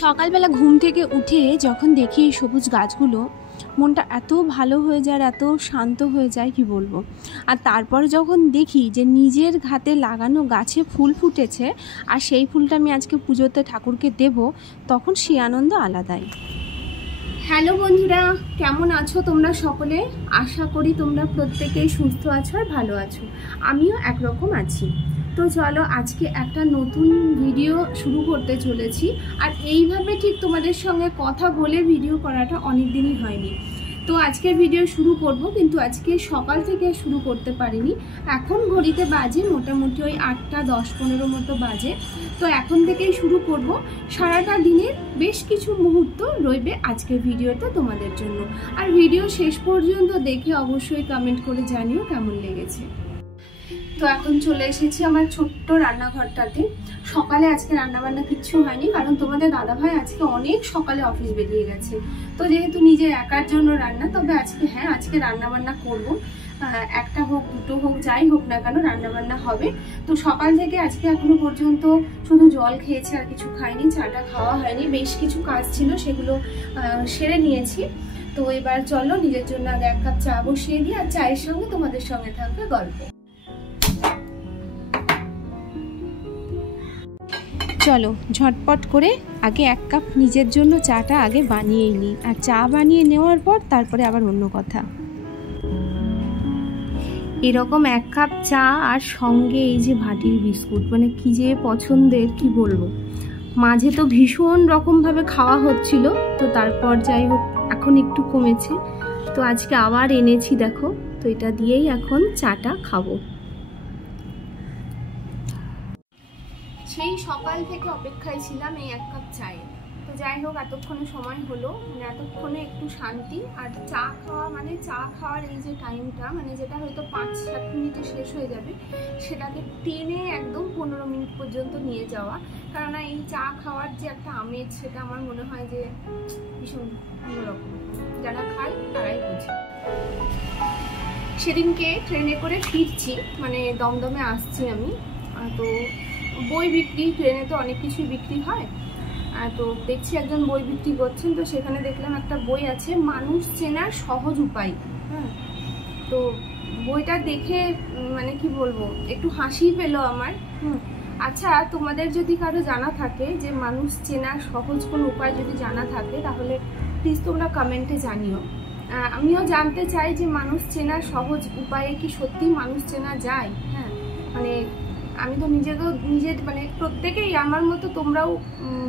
সকালবেলা ঘুম থেকে উঠে যখন দেখি এই সবুজ গাছগুলো, মনটা এত ভালো হয়ে যায়, এত শান্ত হয়ে যায় কি বলবো। আর তারপর যখন দেখি যে নিজের হাতে লাগানো গাছে ফুল ফুটেছে আর সেই ফুলটা আমি আজকে পুজোতে ঠাকুরকে দেব, তখন সেই আনন্দ আলাদাই। হ্যালো বন্ধুরা, কেমন আছো তোমরা সকলে? আশা করি তোমরা প্রত্যেকেই সুস্থ আছো আর ভালো আছো। আমিও একরকম আছি। তো চলো আজকে একটা নতুন ভিডিও শুরু করতে চলেছি। আর এইভাবে ঠিক তোমাদের সঙ্গে কথা বলে ভিডিও করাটা অনেক দিনই হয়নি। তো আজকের ভিডিও শুরু করব, কিন্তু আজকে সকাল থেকে শুরু করতে পারিনি। এখন ঘড়িতে বাজে মোটামুটি ওই 8টা 10-15 মতো বাজে। তো এখন থেকেই শুরু করব। সারাটা দিনের বেশ কিছু মুহূর্ত রইবে আজকের ভিডিওটা তোমাদের জন্য। আর ভিডিও শেষ পর্যন্ত দেখে অবশ্যই কমেন্ট করে জানিও কেমন লেগেছে। তো এখন চলে এসেছি আমার ছোট্ট রান্নাঘরটাতে। সকালে আজকে রান্নাবান্না কিচ্ছু হয়নি, কারণ তোমাদের দাদাভাই আজকে অনেক সকালে অফিস বেরিয়ে গেছে। তো যেহেতু নিজের একার জন্য রান্না, তবে আজকে রান্নাবান্না করব। একটা হোক দুটো হোক যাই হোক না কেন রান্নাবান্না হবে। তো সকাল থেকে আজকে এখনো পর্যন্ত শুধু জল খেয়েছি, আর কিছু খাইনি, চাটা খাওয়া হয়নি। বেশ কিছু কাজ ছিল, সেগুলো সেরে নিয়েছি। তো এবার চলো নিজের জন্য আগে 1 কাপ চা বসিয়ে দিই, আর চায়ের সঙ্গে তোমাদের সঙ্গে থাকবে গল্প। চলো ঝটপট করে আগে 1 কাপ নিজের জন্য চাটা আগে বানিয়েই নিই, আর চা বানিয়ে নেওয়ার পর তারপরে আবার অন্য কথা। এরকম 1 কাপ চা আর সঙ্গে এই যে ভাটির বিস্কুট, মানে কি যে পছন্দের কি বলবো। মাঝে তো ভীষণ রকমভাবে খাওয়া হচ্ছিল, তো তারপর যাই হোক এখন একটু কমেছে। তো আজকে আবার এনেছি দেখো, তো এটা দিয়েই এখন চাটা খাবো। সেই সকাল থেকে অপেক্ষায় ছিলাম এই 1 কাপ চায়ে। তো যাই হোক এতক্ষণে সময় হলো, মানে এতক্ষণে একটু শান্তি। আর চা খাওয়া মানে চা খাওয়ার এই যে টাইমটা, মানে যেটা হয়তো 5-7 মিনিটে শেষ হয়ে যাবে, সেটাকে টেনে একদম 15 মিনিট পর্যন্ত নিয়ে যাওয়া। কেননা এই চা খাওয়ার যে একটা আমেজ, সেটা আমার মনে হয় যে ভীষণ অন্যরকম। যারা খায় তারাই বোঝে। সেদিনকে ট্রেনে করে ফিরছি, মানে দমদমে আসছি আমি। তো বই বিক্রি, ট্রেনে তো অনেক কিছুই বিক্রি হয়। তো দেখছি একজন বই বিক্রি করছেন, তো সেখানে দেখলাম একটা বই আছে, মানুষ চেনার সহজ উপায়। হ্যাঁ, তো বইটা দেখে মানে কি বলবো, একটু হাসি পেলো আমার। আচ্ছা, তোমাদের যদি কারো জানা থাকে যে মানুষ চেনার সহজ কোনো উপায় যদি জানা থাকে, তাহলে প্লিজ তোমরা কমেন্টে জানিও। আমিও জানতে চাই যে মানুষ চেনার সহজ উপায়ে কি সত্যি মানুষ চেনা যায়। হ্যাঁ, মানে আমি তো নিজের মানে প্রত্যেকেই আমার মতো তোমরাও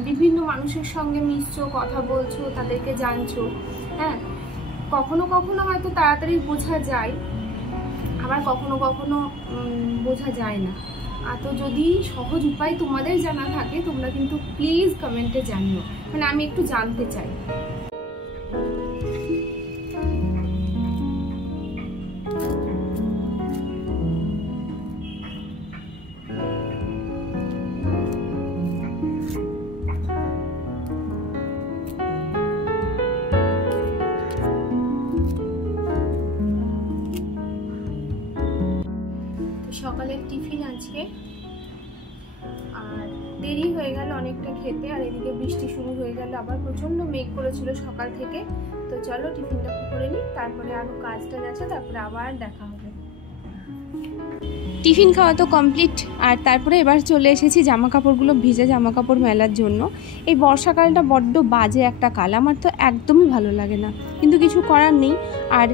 বিভিন্ন মানুষের সঙ্গে মিশছো, কথা বলছো, তাদেরকে জানছো। হ্যাঁ, কখনো কখনো হয়তো তাড়াতাড়ি বোঝা যায়, আবার কখনো কখনো বোঝা যায় না। তো যদি সহজ উপায় তোমাদের জানা থাকে, তোমরা কিন্তু প্লিজ কমেন্টে জানিও, মানে আমি একটু জানতে চাই। সকালের টিফিন আজকে, আর দেরি হয়ে গেল অনেকটা খেতে। আর এদিকে বৃষ্টি শুরু হয়ে গেল, আবার প্রচন্ড মেঘ করেছিল সকাল থেকে। তো চলো টিফিনটা করে নিই, তারপরে আরো কাজটা আছে, তারপরে আবার দেখা হবে। টিফিন খাওয়া তো কমপ্লিট, আর তারপরে এবার চলে এসেছি জামা কাপড়গুলো, ভিজে জামা কাপড় মেলার জন্য। এই বর্ষাকালটা বড্ড বাজে একটা কাল, আমার তো একদমই ভালো লাগে না, কিন্তু কিছু করার নেই। আর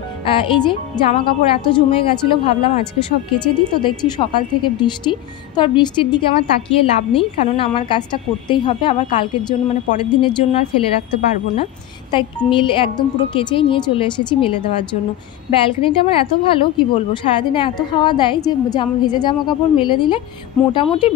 এই যে জামা কাপড় এত জমে গেছিলো, ভাবলাম আজকে সব কেচে দিই। তো দেখছি সকাল থেকে বৃষ্টি, তো আর বৃষ্টির দিকে আমার তাকিয়ে লাভ নেই, কারণ আমার কাজটা করতেই হবে। আবার কালকের জন্য মানে পরের দিনের জন্য আর ফেলে রাখতে পারবো না, তাই মেলে একদম পুরো কেচেই নিয়ে চলে এসেছি মেলে দেওয়ার জন্য। ব্যালকনিটা আমার এত ভালো কি বলবো, সারাদিনে এত হাওয়া দেয় যে ভেজা জামা কাপড় মেলে দিলে মোটামুটি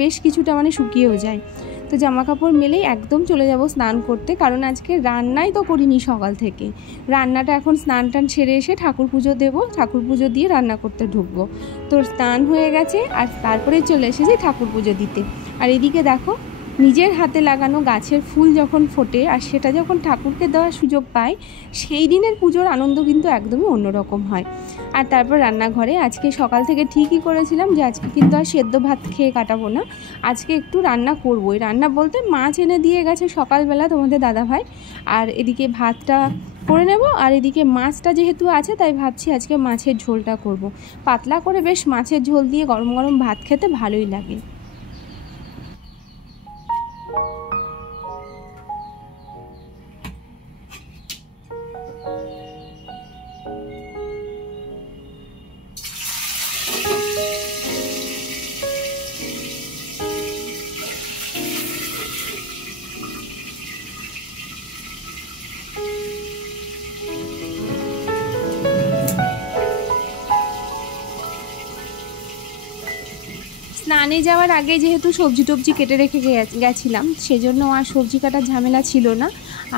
বেশ কিছুটা মানে শুকিয়েও যায়। তো জামা কাপড় মেলেই একদম চলে যাব স্নান করতে, কারণ আজকে রান্নাই তো করিনি সকাল থেকে। রান্নাটা এখন স্নান টান সেরে এসে ঠাকুর পুজো দেবো, ঠাকুর পুজো দিয়ে রান্না করতে ঢুকবো। তো স্নান হয়ে গেছে আর তারপরে চলে এসেছি ঠাকুর পুজো দিতে। আর এদিকে দেখো নিজের হাতে লাগানো গাছের ফুল যখন ফোটে আর সেটা যখন ঠাকুরকে দেওয়ার সুযোগ পায়, সেই দিনের পুজোর আনন্দ কিন্তু একদমই অন্যরকম হয়। আর তারপর রান্নাঘরে আজকে সকাল থেকে ঠিকই করেছিলাম যে আজকে কিন্তু আর সেদ্ধ ভাত খেয়ে কাটাবো না, আজকে একটু রান্না করবো। এই রান্না বলতে মাছ এনে দিয়ে গেছে সকালবেলা তোমাদের দাদাভাই, আর এদিকে ভাতটা করে নেব। আর এদিকে মাছটা যেহেতু আছে তাই ভাবছি আজকে মাছের ঝোলটা করব। পাতলা করে বেশ মাছের ঝোল দিয়ে গরম গরম ভাত খেতে ভালোই লাগে। স্নানে যাওয়ার আগে যেহেতু সবজি টবজি কেটে রেখে গেছিলাম, সেজন্য আর সবজি কাটার ঝামেলা ছিল না।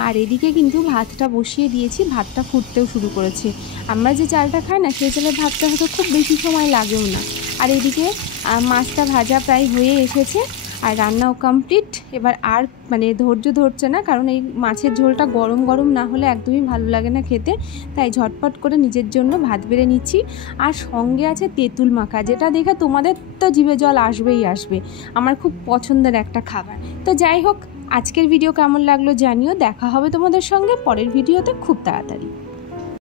আর এদিকে কিন্তু ভাতটা বসিয়ে দিয়েছি, ভাতটা ফুটতেও শুরু করেছে। আমরা যে চালটা খাই না সেই চালের ভাতটা হয়তো খুব বেশি সময় লাগেও না। আর এদিকে মাছটা ভাজা প্রায় হয়ে এসেছে আর রান্নাও কমপ্লিট। এবার আর মানে ধৈর্য ধরছে না, কারণ এই মাছের ঝোলটা গরম গরম না হলে একদমই ভালো লাগে না খেতে। তাই ঝটপট করে নিজের জন্য ভাত বেড়ে নিচ্ছি। আর সঙ্গে আছে তেঁতুল মাখা, যেটা দেখে তোমাদের তো জিভে জল আসবেই আসবে। আমার খুব পছন্দের একটা খাবার। তো যাই হোক, আজকের ভিডিও কেমন লাগলো জানিও। দেখা হবে তোমাদের সঙ্গে পরের ভিডিওতে খুব তাড়াতাড়ি।